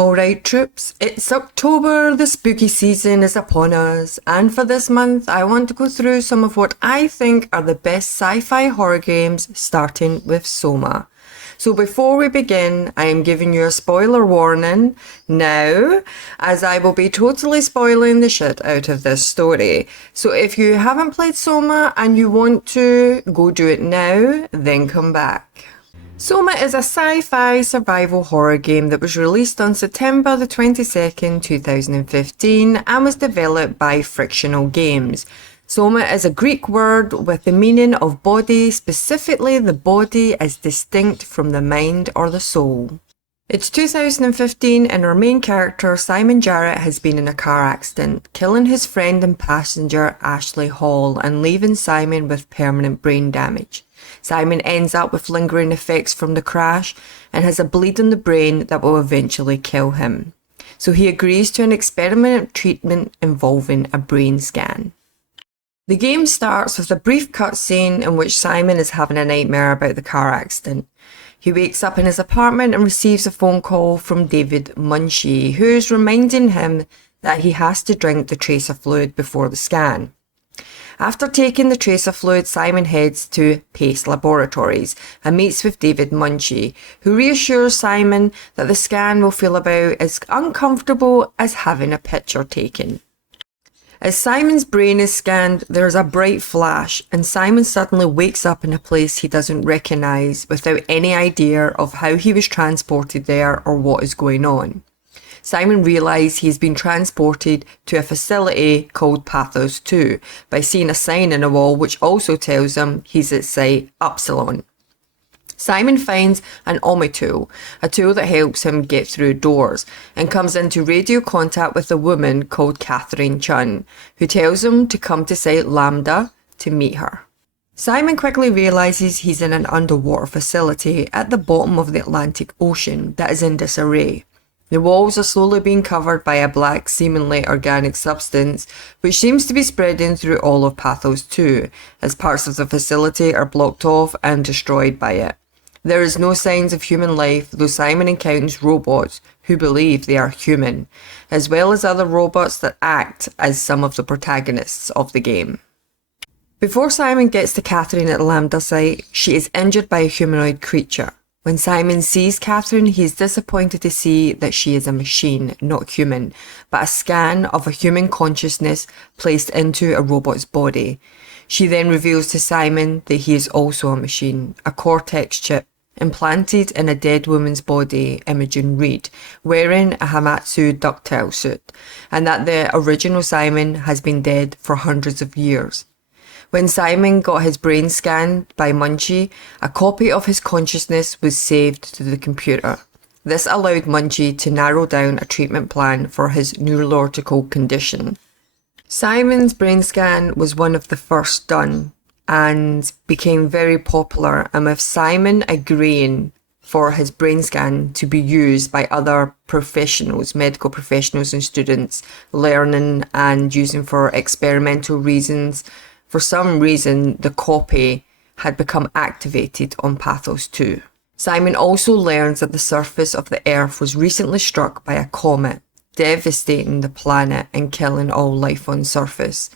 Alright troops, it's October, the spooky season is upon us, and for this month I want to go through some of what I think are the best sci-fi horror games, starting with Soma. So before we begin, I am giving you a spoiler warning now, as I will be totally spoiling the shit out of this story. So if you haven't played Soma and you want to, go do it now, then come back. Soma is a sci-fi survival horror game that was released on September the 22nd, 2015 and was developed by Frictional Games. Soma is a Greek word with the meaning of body, specifically the body as distinct from the mind or the soul. It's 2015 and our main character, Simon Jarrett, has been in a car accident, killing his friend and passenger Ashley Hall and leaving Simon with permanent brain damage. Simon ends up with lingering effects from the crash and has a bleed in the brain that will eventually kill him. So he agrees to an experimental treatment involving a brain scan. The game starts with a brief cutscene in which Simon is having a nightmare about the car accident. He wakes up in his apartment and receives a phone call from David Munshi, who is reminding him that he has to drink the tracer fluid before the scan. After taking the tracer fluid, Simon heads to Pace Laboratories and meets with David Munshi, who reassures Simon that the scan will feel about as uncomfortable as having a picture taken. As Simon's brain is scanned, there is a bright flash and Simon suddenly wakes up in a place he doesn't recognise without any idea of how he was transported there or what is going on. Simon realises he has been transported to a facility called Pathos 2 by seeing a sign in a wall which also tells him he's at Site Upsilon. Simon finds an Omi tool, a tool that helps him get through doors, and comes into radio contact with a woman called Catherine Chun, who tells him to come to Site Lambda to meet her. Simon quickly realises he's in an underwater facility at the bottom of the Atlantic Ocean that is in disarray. The walls are slowly being covered by a black, seemingly organic substance, which seems to be spreading through all of Pathos 2, as parts of the facility are blocked off and destroyed by it. There is no signs of human life, though Simon encounters robots who believe they are human, as well as other robots that act as some of the protagonists of the game. Before Simon gets to Catherine at the Lambda site, she is injured by a humanoid creature. When Simon sees Catherine, he is disappointed to see that she is a machine, not human, but a scan of a human consciousness placed into a robot's body. She then reveals to Simon that he is also a machine, a Cortex chip, implanted in a dead woman's body, Imogen Reed, wearing a Hamatsu ductile suit, and that the original Simon has been dead for hundreds of years. When Simon got his brain scanned by Munshi, a copy of his consciousness was saved to the computer. This allowed Munshi to narrow down a treatment plan for his neurological condition. Simon's brain scan was one of the first done and became very popular, and with Simon agreeing for his brain scan to be used by other professionals, medical professionals and students, learning and using for experimental reasons, for some reason, the copy had become activated on Pathos 2. Simon also learns that the surface of the Earth was recently struck by a comet, devastating the planet and killing all life on surface.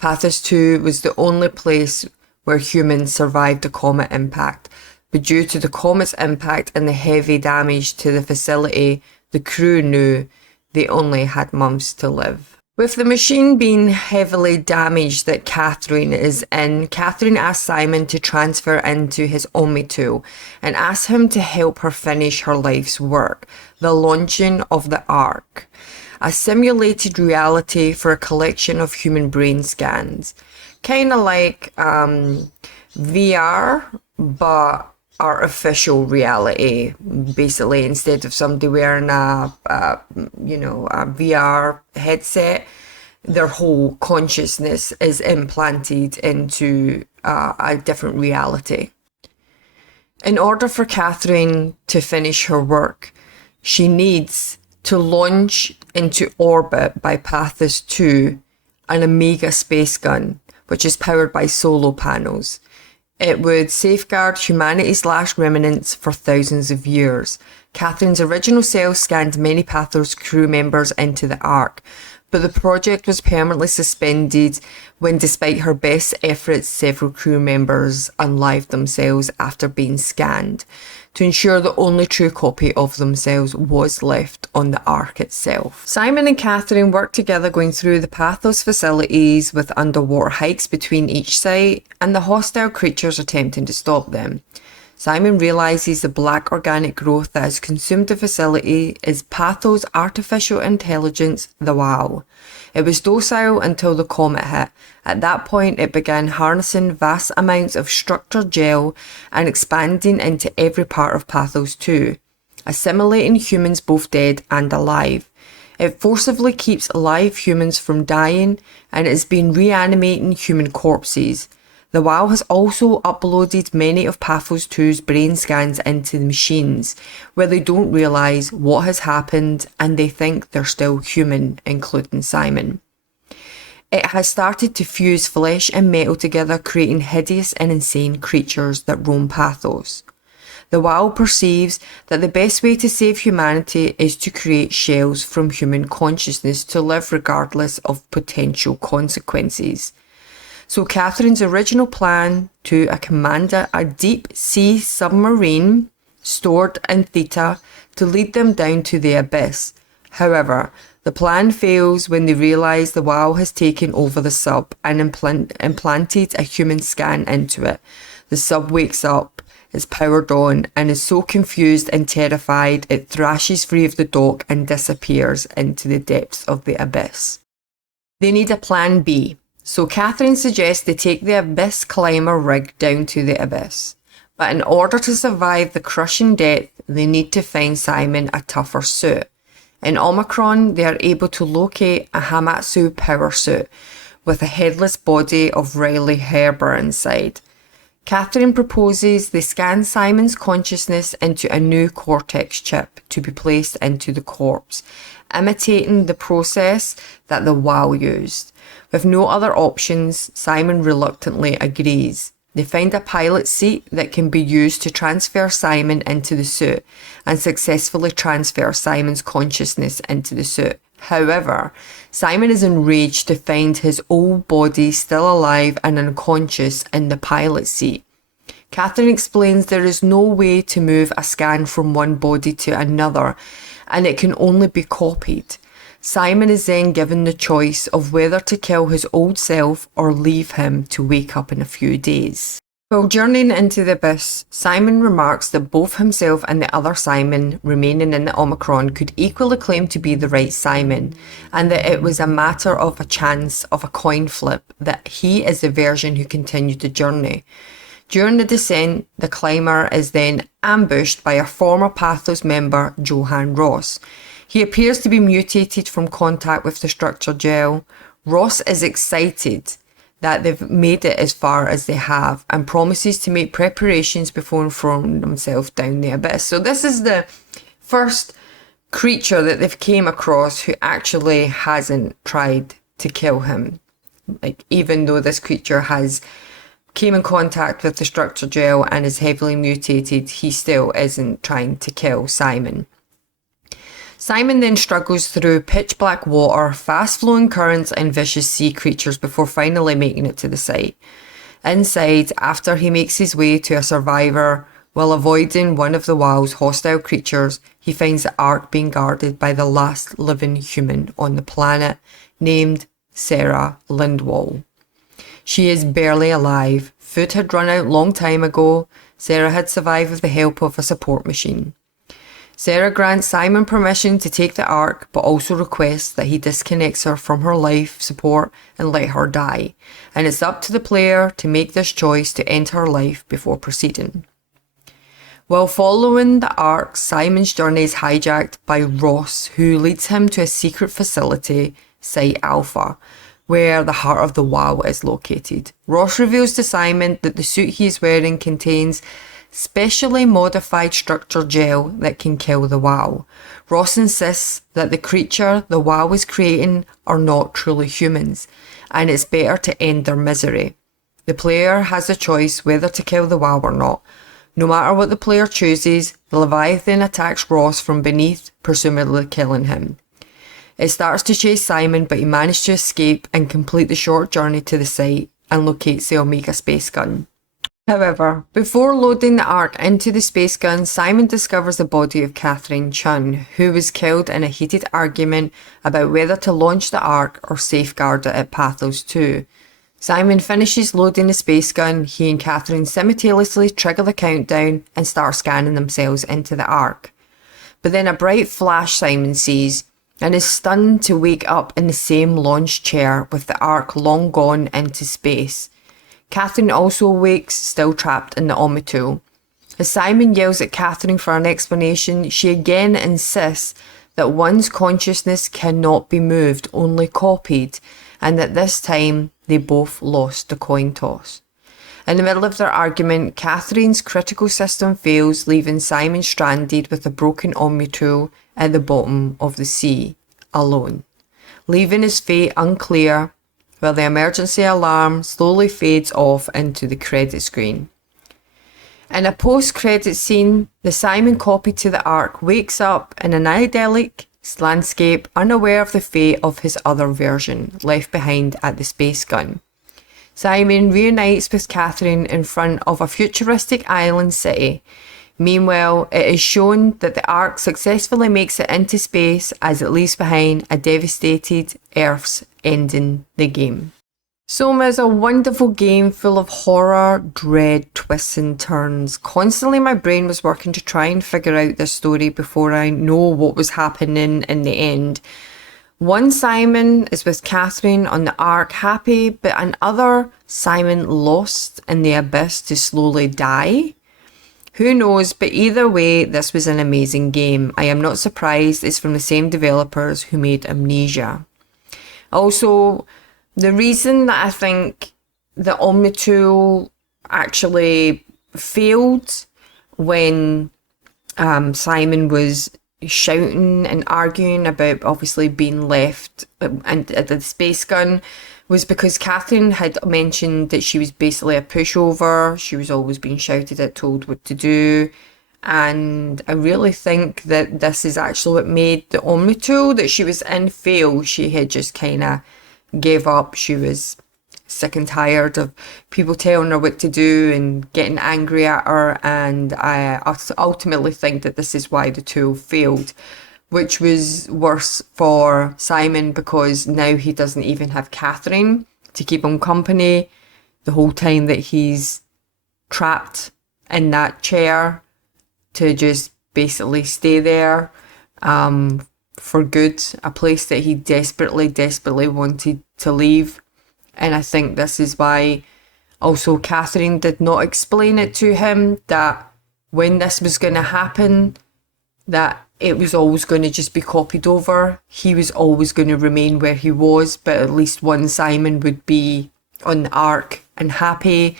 Pathos 2 was the only place where humans survived a comet impact, but due to the comet's impact and the heavy damage to the facility, the crew knew they only had months to live. With the machine being heavily damaged that Catherine is in, Catherine asks Simon to transfer into his Omi tool and asks him to help her finish her life's work, the launching of the Ark, a simulated reality for a collection of human brain scans. Kind of like VR, but artificial reality, basically. Instead of somebody wearing a VR headset, their whole consciousness is implanted into a different reality. In order for Catherine to finish her work, she needs to launch into orbit by Pathos 2 an Omega space gun, which is powered by solar panels. It would safeguard humanity's last remnants for thousands of years. Catherine's original cell scanned many Pathos crew members into the Ark, but the project was permanently suspended when, despite her best efforts, several crew members unlived themselves after being scanned to ensure the only true copy of themselves was left on the Ark itself. Simon and Catherine worked together going through the Pathos facilities with underwater hikes between each site and the hostile creatures attempting to stop them. Simon realises the black organic growth that has consumed the facility is Pathos' artificial intelligence, the WoW. It was docile until the comet hit. At that point, it began harnessing vast amounts of structured gel and expanding into every part of Pathos too, assimilating humans both dead and alive. It forcibly keeps alive humans from dying, and it has been reanimating human corpses. The WoW has also uploaded many of Pathos 2's brain scans into the machines, where they don't realise what has happened and they think they're still human, including Simon. It has started to fuse flesh and metal together, creating hideous and insane creatures that roam Pathos. The WoW perceives that the best way to save humanity is to create shells from human consciousness to live regardless of potential consequences. So Catherine's original plan to command a deep sea submarine stored in Theta to lead them down to the abyss. However, the plan fails when they realise the WoW has taken over the sub and implanted a human scan into it. The sub wakes up, is powered on, and is so confused and terrified it thrashes free of the dock and disappears into the depths of the abyss. They need a plan B. So Catherine suggests they take the Abyss Climber rig down to the abyss. But in order to survive the crushing depth, they need to find Simon a tougher suit. In Omicron, they are able to locate a Hamatsu power suit with a headless body of Riley Herber inside. Catherine proposes they scan Simon's consciousness into a new cortex chip to be placed into the corpse, imitating the process that the WoW used. With no other options, Simon reluctantly agrees. They find a pilot seat that can be used to transfer Simon into the suit and successfully transfer Simon's consciousness into the suit. However, Simon is enraged to find his old body still alive and unconscious in the pilot seat. Catherine explains there is no way to move a scan from one body to another, and it can only be copied. Simon is then given the choice of whether to kill his old self or leave him to wake up in a few days. While journeying into the abyss, Simon remarks that both himself and the other Simon remaining in the Omicron could equally claim to be the right Simon, and that it was a matter of a chance of a coin flip that he is the version who continued the journey. During the descent, the climber is then ambushed by a former Pathos member, Johan Ross. He appears to be mutated from contact with the structure gel. Ross is excited that they've made it as far as they have and promises to make preparations before throwing themselves down the abyss. So this is the first creature that they've came across who actually hasn't tried to kill him. Like, even though this creature came in contact with the structure gel and is heavily mutated, he still isn't trying to kill Simon. Simon then struggles through pitch black water, fast flowing currents and vicious sea creatures before finally making it to the site. Inside, after he makes his way to a survivor while avoiding one of the WoW's hostile creatures, he finds the Ark being guarded by the last living human on the planet, named Sarah Lindwall. She is barely alive. Food had run out long time ago. Sarah had survived with the help of a support machine. Sarah grants Simon permission to take the Ark, but also requests that he disconnects her from her life support and let her die, and it's up to the player to make this choice to end her life before proceeding. While following the Ark, Simon's journey is hijacked by Ross, who leads him to a secret facility, SCI Alpha, where the heart of the WoW is located. Ross reveals to Simon that the suit he is wearing contains specially modified structure gel that can kill the WoW. Ross insists that the creature the WoW is creating are not truly humans, and it's better to end their misery. The player has a choice whether to kill the Wow or not. No matter what the player chooses, the Leviathan attacks Ross from beneath, presumably killing him. It starts to chase Simon, but he manages to escape and complete the short journey to the site and locates the Omega space gun. However, before loading the Ark into the space gun, Simon discovers the body of Catherine Chun, who was killed in a heated argument about whether to launch the Ark or safeguard it at Pathos 2. Simon finishes loading the space gun. He and Catherine simultaneously trigger the countdown and start scanning themselves into the Ark. But then a bright flash Simon sees and is stunned to wake up in the same launch chair with the Ark long gone into space. Catherine also awakes, still trapped in the Omnitool. As Simon yells at Catherine for an explanation, she again insists that one's consciousness cannot be moved, only copied, and that this time they both lost the coin toss. In the middle of their argument, Catherine's critical system fails, leaving Simon stranded with a broken Omnitool at the bottom of the sea, alone, leaving his fate unclear while the emergency alarm slowly fades off into the credit screen. In a post-credit scene, the Simon copied to the Ark wakes up in an idyllic landscape, unaware of the fate of his other version, left behind at the space gun. Simon reunites with Catherine in front of a futuristic island city. Meanwhile, it is shown that the Ark successfully makes it into space as it leaves behind a devastated Earth's ending the game. Soma is a wonderful game full of horror, dread, twists and turns. Constantly my brain was working to try and figure out this story before I know what was happening in the end. One Simon is with Catherine on the Ark happy, but another Simon lost in the abyss to slowly die. Who knows, but either way, this was an amazing game. I am not surprised it's from the same developers who made Amnesia. Also, the reason that I think the Omnitool actually failed when Simon was shouting and arguing about obviously being left at the space gun was because Catherine had mentioned that she was basically a pushover. She was always being shouted at, told what to do. And I really think that this is actually what made the Omnitool that she was in fail. She had just kind of gave up. She was sick and tired of people telling her what to do and getting angry at her, and I ultimately think that this is why the tool failed, which was worse for Simon because now he doesn't even have Catherine to keep him company the whole time that he's trapped in that chair, to just basically stay there for good, a place that he desperately wanted to leave. And I think this is why also Catherine did not explain it to him, that when this was going to happen, that it was always going to just be copied over. He was always going to remain where he was, but at least one Simon would be on the Ark and happy.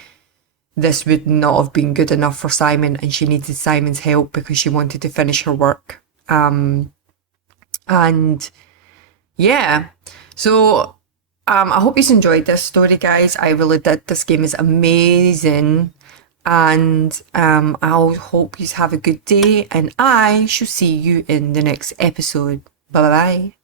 This would not have been good enough for Simon, and she needed Simon's help because she wanted to finish her work. And yeah, so I hope you enjoyed this story, guys. I really did. This game is amazing, and I hope you have a good day, and I shall see you in the next episode. Bye bye.